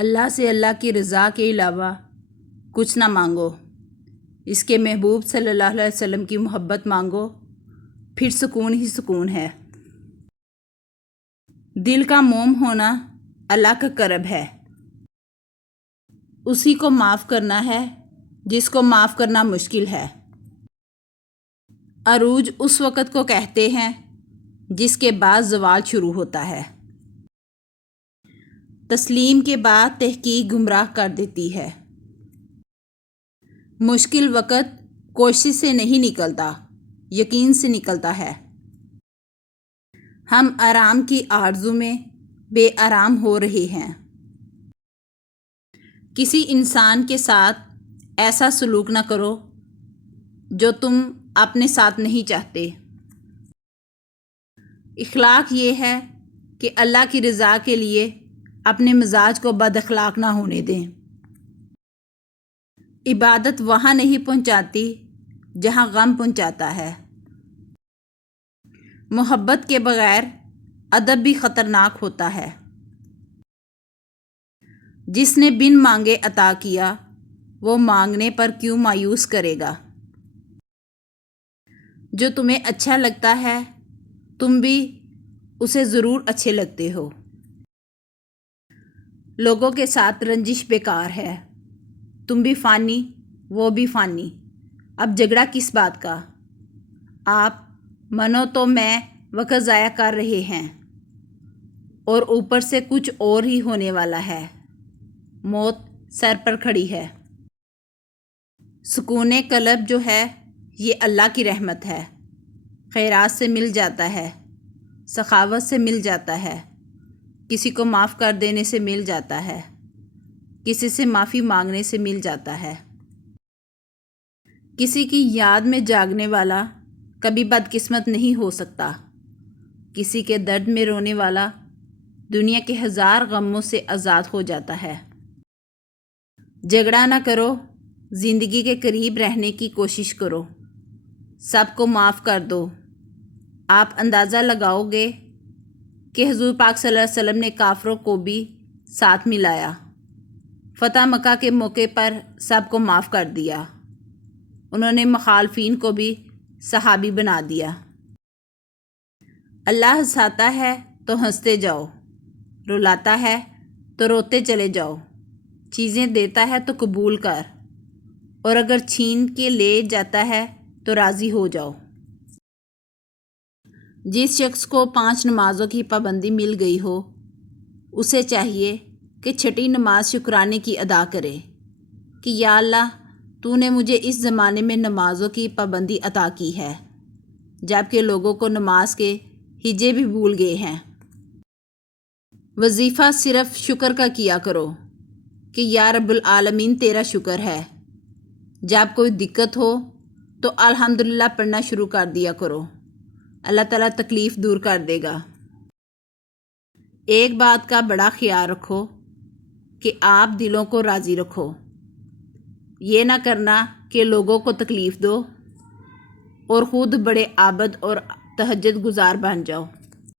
اللہ سے اللہ کی رضا کے علاوہ کچھ نہ مانگو، اس کے محبوب صلی اللہ علیہ وسلم کی محبت مانگو، پھر سکون ہی سکون ہے۔ دل کا موم ہونا اللہ کا کرب ہے، اسی کو معاف کرنا ہے جس کو معاف کرنا مشکل ہے۔ عروج اس وقت کو کہتے ہیں جس کے بعد زوال شروع ہوتا ہے۔ تسلیم کے بعد تحقیق گمراہ کر دیتی ہے۔ مشکل وقت کوشش سے نہیں نکلتا، یقین سے نکلتا ہے۔ ہم آرام کی آرزو میں بے آرام ہو رہے ہیں۔ کسی انسان کے ساتھ ایسا سلوک نہ کرو جو تم اپنے ساتھ نہیں چاہتے۔ اخلاق یہ ہے کہ اللہ کی رضا کے لیے اپنے مزاج کو بد اخلاق نہ ہونے دیں۔ عبادت وہاں نہیں پہنچاتی جہاں غم پہنچاتا ہے۔ محبت کے بغیر ادب بھی خطرناک ہوتا ہے۔ جس نے بن مانگے عطا کیا، وہ مانگنے پر کیوں مایوس کرے گا؟ جو تمہیں اچھا لگتا ہے تم بھی اسے ضرور اچھے لگتے ہو۔ لوگوں کے ساتھ رنجش بیکار ہے، تم بھی فانی وہ بھی فانی، اب جھگڑا کس بات کا؟ آپ منو تو میں وقت ضائع کر رہے ہیں اور اوپر سے کچھ اور ہی ہونے والا ہے۔ موت سر پر کھڑی ہے۔ سکون قلب جو ہے یہ اللہ کی رحمت ہے، خیرات سے مل جاتا ہے، سخاوت سے مل جاتا ہے، کسی کو معاف کر دینے سے مل جاتا ہے، کسی سے معافی مانگنے سے مل جاتا ہے۔ کسی کی یاد میں جاگنے والا کبھی بدقسمت نہیں ہو سکتا۔ کسی کے درد میں رونے والا دنیا کے 1000 غموں سے آزاد ہو جاتا ہے۔ جھگڑا نہ کرو، زندگی کے قریب رہنے کی کوشش کرو، سب کو معاف کر دو۔ آپ اندازہ لگاؤ گے کہ حضور پاک صلی اللہ علیہ وسلم نے کافروں کو بھی ساتھ ملایا، فتح مکہ کے موقع پر سب کو معاف کر دیا، انہوں نے مخالفین کو بھی صحابی بنا دیا۔ اللہ ہنساتا ہے تو ہنستے جاؤ، رلاتا ہے تو روتے چلے جاؤ، چیزیں دیتا ہے تو قبول کر، اور اگر چھین کے لے جاتا ہے تو راضی ہو جاؤ۔ جس شخص کو 5 نمازوں کی پابندی مل گئی ہو اسے چاہیے کہ 6ٹھی نماز شکرانے کی ادا کرے کہ یا اللہ تو نے مجھے اس زمانے میں نمازوں کی پابندی عطا کی ہے جبکہ لوگوں کو نماز کے ہجے بھی بھول گئے ہیں۔ وظیفہ صرف شکر کا کیا کرو کہ یا رب العالمین تیرا شکر ہے۔ جب کوئی دقت ہو تو الحمدللہ پڑھنا شروع کر دیا کرو، اللہ تعالیٰ تکلیف دور کر دے گا۔ ایک بات کا بڑا خیال رکھو کہ آپ دلوں کو راضی رکھو، یہ نہ کرنا کہ لوگوں کو تکلیف دو اور خود بڑے عابد اور تہجد گزار بن جاؤ۔